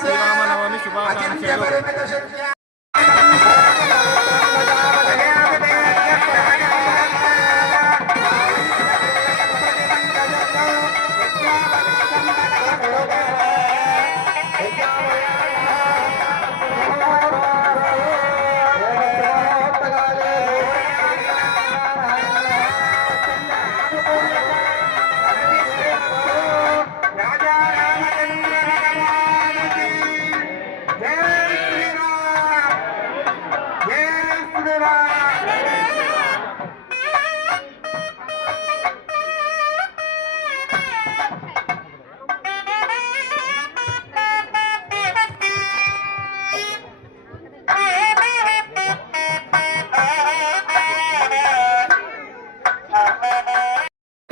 శ్రీరామనవమి శుభాకాంక్షలు.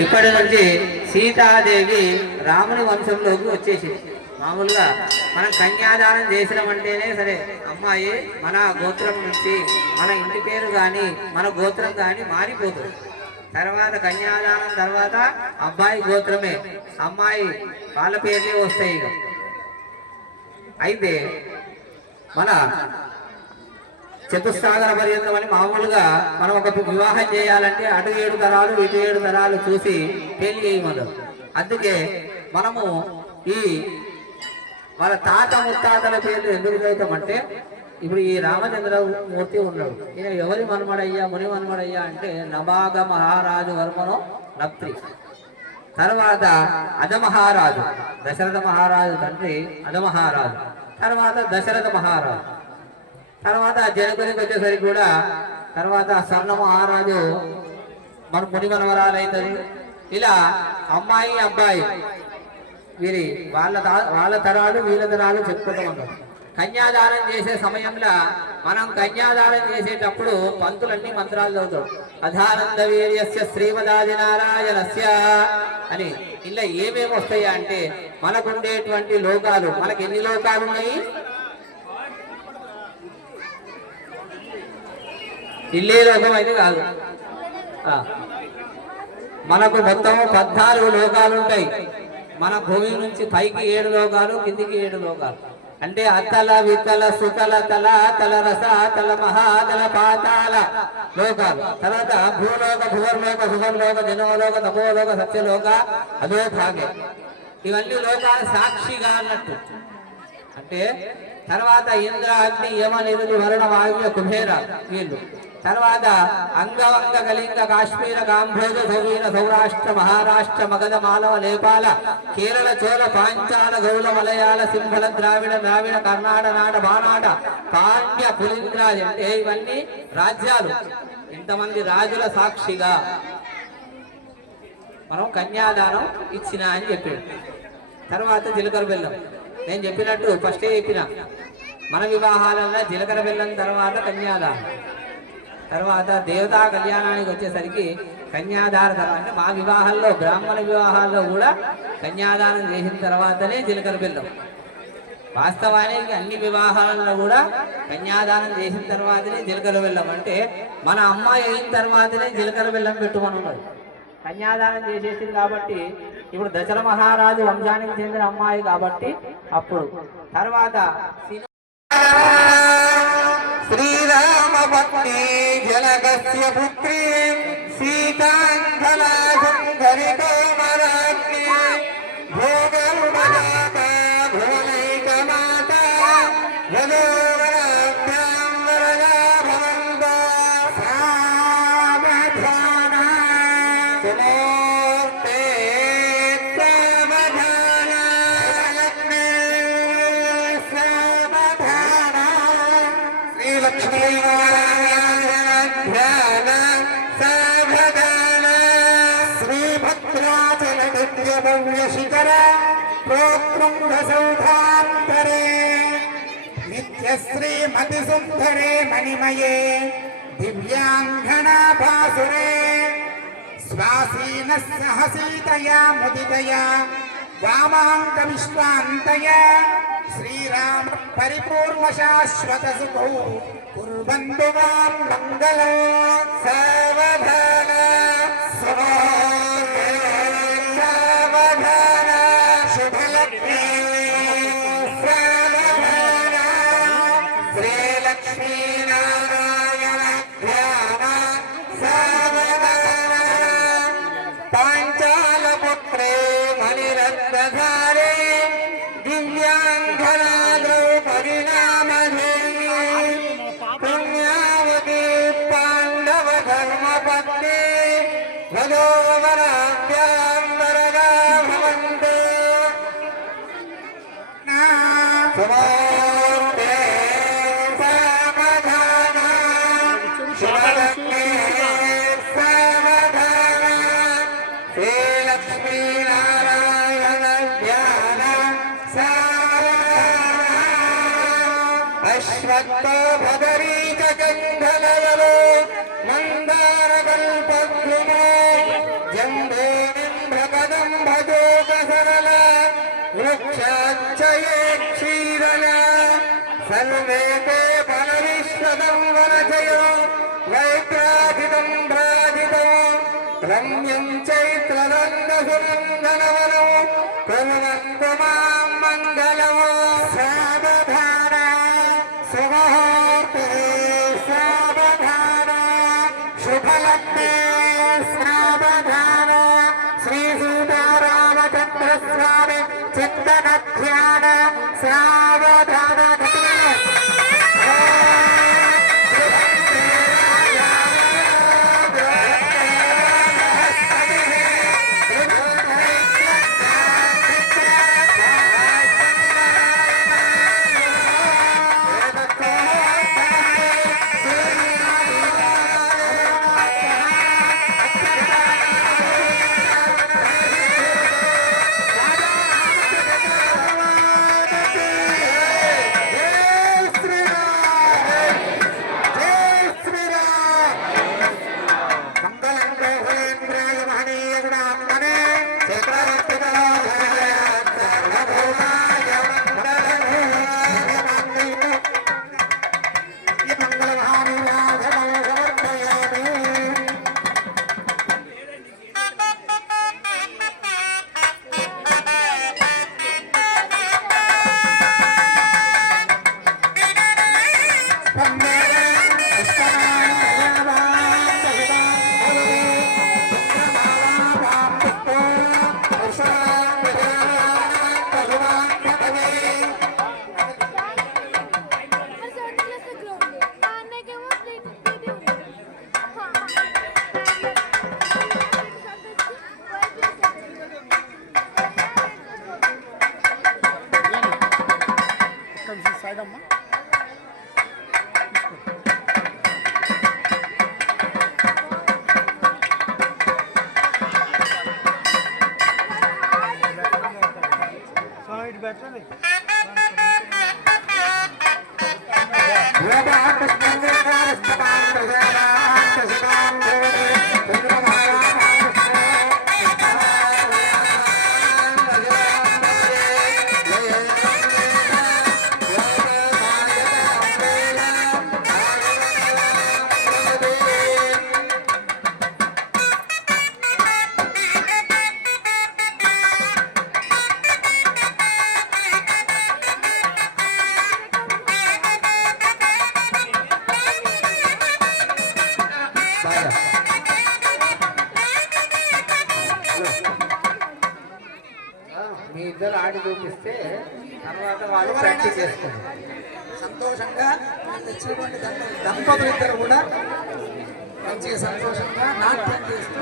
ఇక్కడి నుంచి సీతాదేవి రాముని వంశంలోకి వచ్చేసింది. మామూలుగా మనం కన్యాదానం చేసినామంటేనే సరే అమ్మాయి మన గోత్రం నుంచి మన ఇంటి పేరు కానీ మన గోత్రం కానీ మారిపోతుంది. తర్వాత కన్యాదానం తర్వాత అబ్బాయి గోత్రమే, అమ్మాయి వాళ్ళ పేర్లే వస్తాయి. అయితే మన చతుస్సాగర పర్యంతం అని మామూలుగా మనం ఒక వివాహం చేయాలంటే అటు 7 తరాలు ఇటు 7 తరాలు చూసి పెళ్లి చేయమన్నారు. అందుకే మనము ఈ వాళ్ళ తాత ముత్తాతల పేర్లు ఎందుకు చదువుతామంటే, ఇప్పుడు ఈ రామచంద్రమూర్తి ఉన్నాడు, ఈయన ఎవరి మన్మడయ్యా ముని మన్మడయ్యా అంటే నభాగ మహారాజు వర్మను నప్త్రి. తర్వాత అజమహారాజు దశరథ మహారాజు తండ్రి అజమహారాజు, తర్వాత దశరథ మహారాజు, తర్వాత జనకునికి వచ్చేసరికి కూడా తర్వాత స్వర్ణ మహారాజు మన ముని మనవరాలు అవుతుంది. ఇలా అమ్మాయి అబ్బాయి వీరి వాళ్ళ తరాలు వీళ్ళ తరాలు చెప్పుకుంటూ ఉంటాం. కన్యాదానం చేసే సమయంలో మనం కన్యాదానం చేసేటప్పుడు పంతులన్నీ మంత్రాలు చదువుతాం. అధానంద వీర్యస్య శ్రీమదాది నారాయణస్య అని. ఇలా ఏమేమి వస్తాయా అంటే మనకుండేటువంటి లోకాలు, మనకి ఎన్ని లోకాలు ఉన్నాయి? ఇల్లే లోకం అయితే కాదు, మనకు మొత్తం 14 లోకాలు ఉంటాయి. మన భూమి నుంచి పైకి 7 లోకాలు, కిందికి 7 లోకాలు. అంటే అతల వితల సుతల తల తల రస తల మహాతల పాతాల లోకాలు. తర్వాత భూలోక భువర్లోక భువర్లోక జనోలోక తపోలోక సత్యలోక అదో భాగే. ఇవన్నీ లోకాలు సాక్షిగా అన్నట్టు. అంటే తర్వాత ఇంద్ర అగ్ని యమ నిధులు వరుణ వాయు కుబేర వీళ్ళు. తర్వాత అంగవంగ కళింగ కాశ్మీర కాంభోజ సౌవీర సౌరాష్ట్ర మహారాష్ట్ర మగధ మాలవ నేపాల కేరళ చోళ పాంచాల గౌళ మలయాళ సింహళ ద్రావిడ ద్రావిడ కర్ణాట నాట బానాట పాండ్య పులింద్రాజ. అంటే ఇవన్నీ రాజ్యాలు. ఇంతమంది రాజుల సాక్షిగా మనం కన్యాదానం ఇచ్చిన అని చెప్పాడు. తర్వాత జీలకర్ర బెల్లం నేను చెప్పినట్టు ఫస్టే చెప్పిన, మన వివాహాలలో జీలకర్ర బెల్లం తర్వాత కన్యాదానం, తర్వాత దేవతా కళ్యాణానికి వచ్చేసరికి కన్యాదాన. అంటే మా వివాహాల్లో బ్రాహ్మణ వివాహాల్లో కూడా కన్యాదానం చేసిన తర్వాతనే జీలకర్ర బెల్లం. వాస్తవానికి అన్ని వివాహాలలో కూడా కన్యాదానం చేసిన తర్వాతనే జీలకర్ర బెల్లం. అంటే మన అమ్మాయి అయిన తర్వాతనే జీలకర్ర బెల్లం పెట్టుమనున్నది. కన్యాదానం చేసేసింది కాబట్టి ఇప్పుడు దశరథ మహారాజు వంశానికి చెందిన అమ్మాయి కాబట్టి అప్పుడు. తర్వాత శ్రీరామ భక్తి జనకస్య పుత్రి సీతాంగలా సుందరి కోమరాగ్ని భోగరుడజాత భువనైక మాత యదోవరాభ్యాం వరదా భవంత సావధాన సుమూర్తే సావధాన లక్ష్మీ సావధాన శ్రీలక్ష్మీనారాయణ సావధాన శ్రీభద్రాచల దివ్య శిఖర ప్రోత్తుంగ సౌధాంతరే నిత్యశ్రీ మతి సుందరే మణిమయే దివ్యాంఘనాభాసురే శ్వాసీన సహసీతయా ముదితయా వామాంక విశ్వాంతయా శ్రీరామ పరిపూర్ణ శాశ్వత సుఖౌ కుర్వంతు మాం మంగళం సావధాన సావధాన శుభలక్ష్మీ భగరీచందలయలో మందార కల్పద్రుమో జంబో నింభకదం భజోక సరళ వృక్షాచ్చయే క్షీరల సర్వే తే ఫలవిశ్వదం వనజయో వైత్రాధితం భ్రాజితో రమ్యం చైత్రదండసునందనవనో కుర్వంతు మాం మంగళమో సావధాన సుముహూర్తే సావధాన శుభలగ్నే సావధాన శ్రీ సీతారామచంద్ర స్వామి చింతన ధ్యాన సావధాన సైడ్ అమ్మా సైడ్ బెటర్ మీ ఇద్దరు ఆడి చూపిస్తే తర్వాత వాళ్ళు ప్రాక్టీస్ చేసుకుంటారు. సంతోషంగా తెచ్చినటువంటి దంపతులు ఇద్దరు కూడా మంచిగా సంతోషంగా నాట్యం చేస్తూ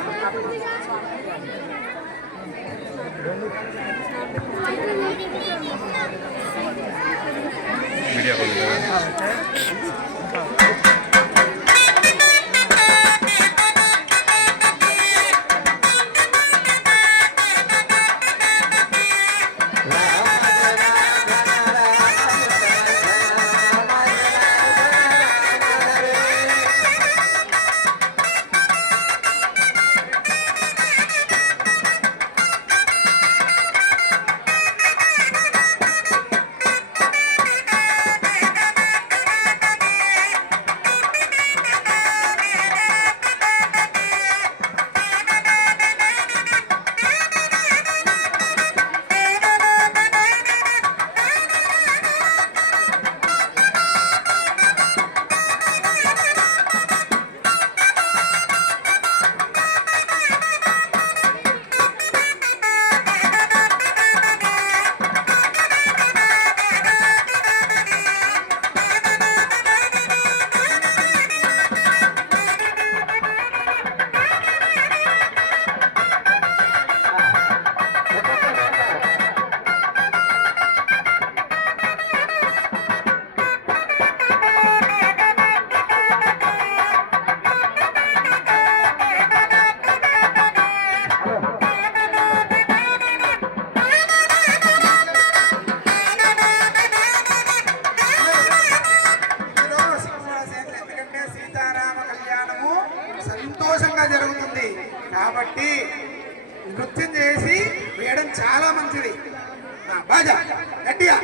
సంతోషంగా జరుగుతుంది. కాబట్టి నృత్యం చేసి వేయడం చాలా మంచిది. బాజా గట్టిగా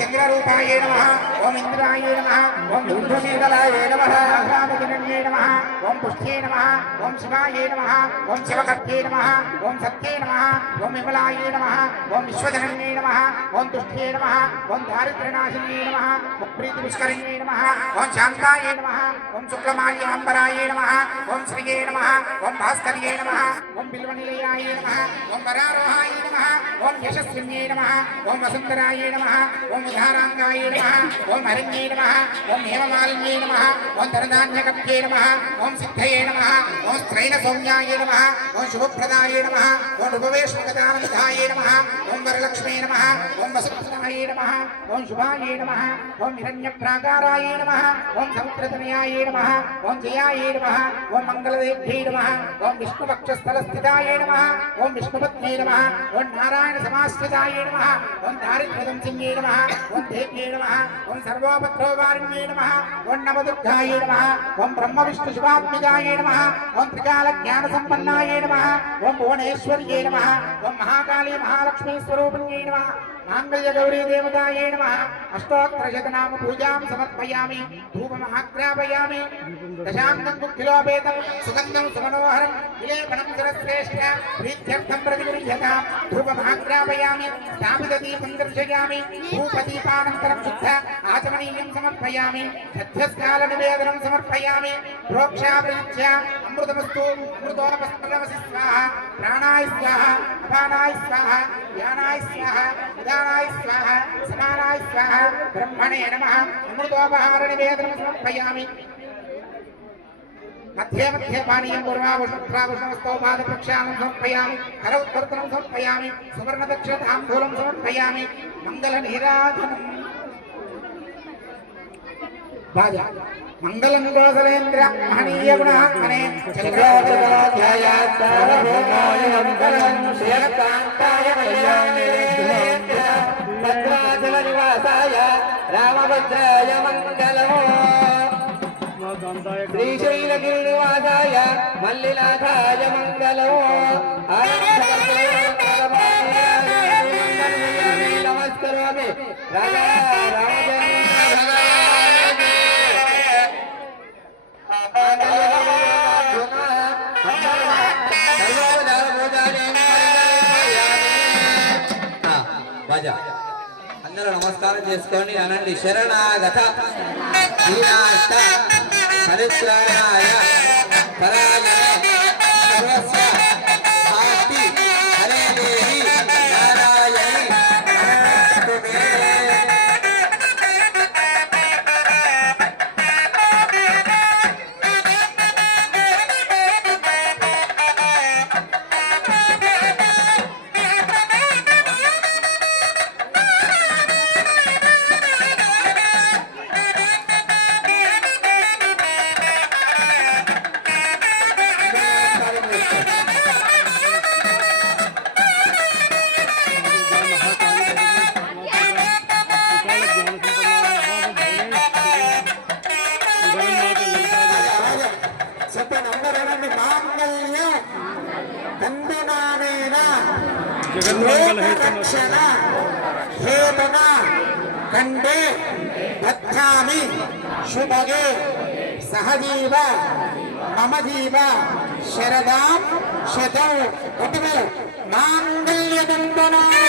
చంద్రరూపాయ నమః. ఓం ఇంద్రాయ నమః. ఓం రుద్రశీలాయ నమః. రామజనన్యే నమః. ఓం పుష్ట్యే నమః. ఓం శివాయ నమః. ఓం శివకర్త్యే నమః. ఓం సత్యే నమః. ఓం విమలాయ నమః. ఓం విశ్వజనన్యే నమః. ఓం తుష్ట్యే నమః. ఓం దారిద్ర్యనాశిన్యే నమః. ఓం ప్రీతి పుష్కరిణ్యే నమః. ఓం శాంతాయ నమః. ఓం శుక్లమాల్యాంబరాయ నమః. ఓం శ్రీయే నమః. ఓం భాస్కర్యే నమః. ఓం బిల్వనిలయాయ నమః. ఓం వరారోహాయ నమః. ఓం యశస్విన్యే నమః. ఓం వసుంధరాయ నమః. ఓం ఉదారాంగాయ నమః. ఓం హరిణ్యే నమః. ఓం హేమమాలిన్యే నమః. ఓం ధనధాన్యకప్యే నమః. ఓం సిద్ధయే నమః. ఓం స్త్రైణ సౌమ్యాయ నమః. ఓం శుభప్రదాయ నమః. ఓం ఉపవేష్మగదానందాయ నమః. ఓం వరలక్ష్మే నమః. ఓం వసుప్రదాయ నమః. ఓం శుభాయ నమః. ఓం హిరణ్యప్రాకారాయ నమః. ఓం సముద్రతనయాయ నమః. ఓం జయాయ నమః. ఓం మంగళదేవ్యై నమః. ఓం విష్ణువక్షస్థలస్థితాయ నమః. ఓం విష్ణుపత్నే నమః. ఓం నారాయణ సమాశ్రితాయ నమః. ఓం దారిద్ర్యదంసిన్యే నమః. ఓం దేవ్యే నమః. ఓం సర్వోపద్రవవారిణ్యే నమః. ఓం నవదుర్గాయ నమః. ఓం బ్రహ్మ విష్ణు శివాత్మికాయ నమః. ఓం త్రికాల జ్ఞాన సంపన్నాయ నమః. ఓం భువనేశ్వర్యే నమః. ఓం మహాకాళీ మహాలక్ష్మీ స్వరూపిణ్యే నమః. మాంగళ్య గౌరీ దేవతాయే నమః. అష్టోత్తరశతనామ పూజాం సమర్పయామి. ధూపమహాగ్రాపయామి. దశాంగం కుక్కిలోపేతం సుగంధం సుమనోహరం విలేపనం సురశ్రేష్ఠ ప్రీత్యర్థం ప్రతిగృహ్యతాం. ధూపమహాగ్రాపయామి. స్థాపిత దీపం దర్శయామి. ధూపదీపానంతరం శుద్ధ ఆచమనీయం సమర్పయామి. సద్యస్కాల నివేదనం సమర్పయామి. ప్రోక్షాప్రయుజ్య అమృతమస్తు అమృతోపస్మరమసి స్వాహ. ప్రాణాయ స్వాహ. అపానాయ స్వాహ. ధ్యానాయ స్వాహ. ఉదానాయ స్వాహ. సమానాయ స్వాహ. బ్రహ్మణే నమః. అమృతోపహార నివేదనం సమర్పయామి. మధ్య మధ్య పానీయం పూర్వాభూషణవస్తో పాదప్రక్షాళనం సమర్పయామి. కరౌత్కర్తనం సమర్పయామి. సువర్ణదక్షతాంబూలం సమర్పయామి. మంగళ నీరాధనం బాజా. మంగళం గోసలేంద్ర మహనీయ గుణాత్మనే చంద్రోదయాయ సార్వభౌమాయ మంగళం శ్రీకాంతాయ కళ్యాణేంద్ర భద్రాచల నివాసాయ రామభద్రాయ మంగళం. శ్రీశైలగిరి నివాసాయ మల్లినాథాయ మంగళం. నమస్కరోమి. రాజా అందరూ నమస్కారం చేసుకోండి. అనండి. శరణాగత శ్రీనాథ పరిత్రాణాయ పరాయణ సర్వస్వ భాతి హరే దేవి నారాయణి నమోస్తుతే. రక్షణ హేతున కండే బధ్యామి శుభగే సహజీవ మమ జీవ శరదాం శతౌ కుటుంబం మాంగళ్యదండనాయ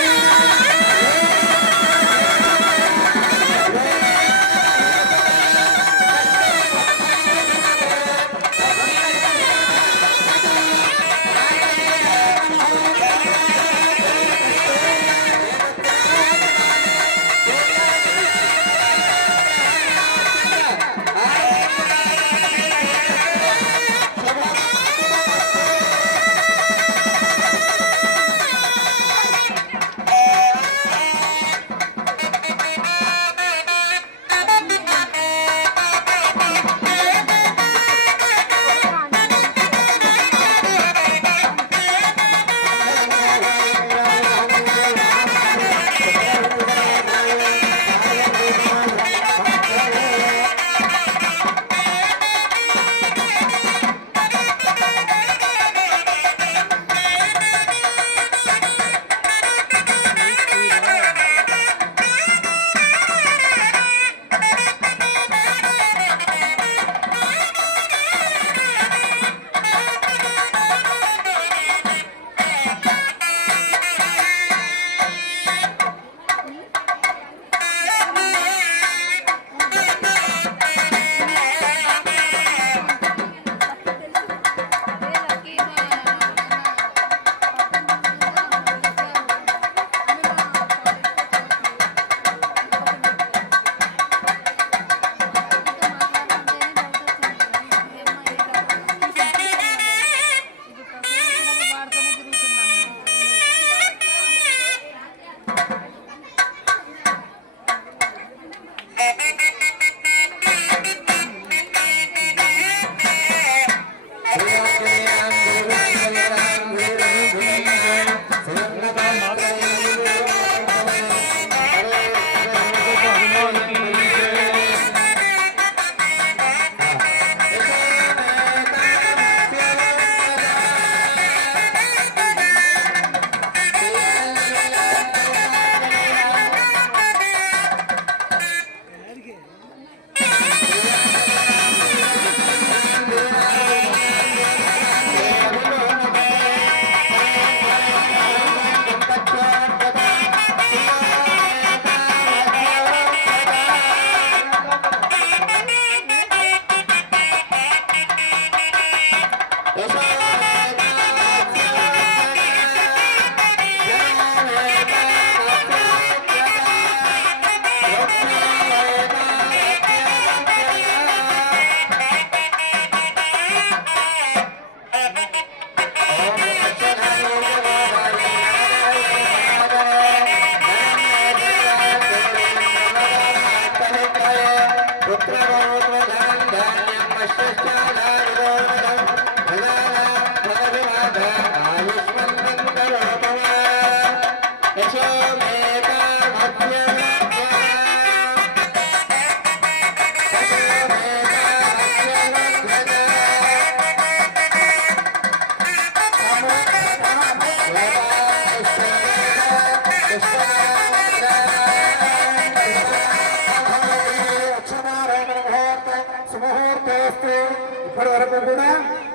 ఇప్పటి వరకు కూడా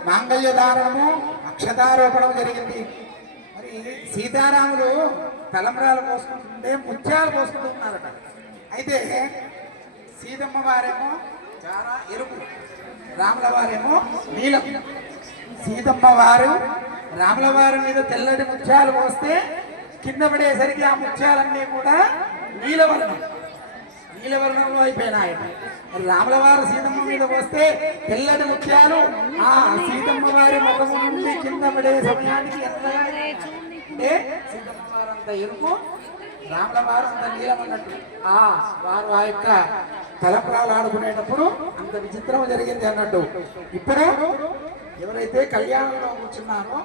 మాంగళ్య దానము అక్షతారోపణం జరిగింది. మరి సీతారాములు తలంబ్రాలు పోసుకుంటుంటే ముత్యాలు పోసుకుంటూ ఉన్నారట. అయితే సీతమ్మ వారేమో చాలా ఎరుపు, రాముల వారేమో నీలం. సీతమ్మ వారు రాముల వారి మీద తెల్లటి ముత్యాలు పోస్తే కింద పడేసరికి ఆ ముత్యాలన్నీ కూడా నీలవర్ణంలో అయిపోయినాయట. రాముల వారు సీతమ్మ మీద పోస్తే తెల్లటి ముత్యాలు ఆ సీతమ్మ వారి ముఖము నుండి కింద పడే సమయానికి అంటే సీతమ్మ వారు అంత ఎరుపు, రాముల వారు అంత నీలం అన్నట్టు. వారు ఆ యొక్క తలప్రాలు ఆడుకునేటప్పుడు అంత విచిత్రం జరిగింది అన్నట్టు. ఇప్పుడు ఎవరైతే కళ్యాణంలో కూర్చున్నారో